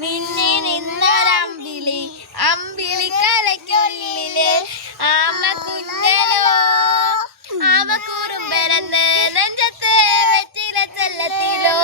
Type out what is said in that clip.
മിന്നി നിന്നൊരമ്പിളി അമ്പിളി കലയ്ക്കുള്ളില് ആമ കുഞ്ഞലോ ആമ കുറുമ്പരന്ന് നെഞ്ചത്ത് വെറ്റില ചെല്ലത്തിലോ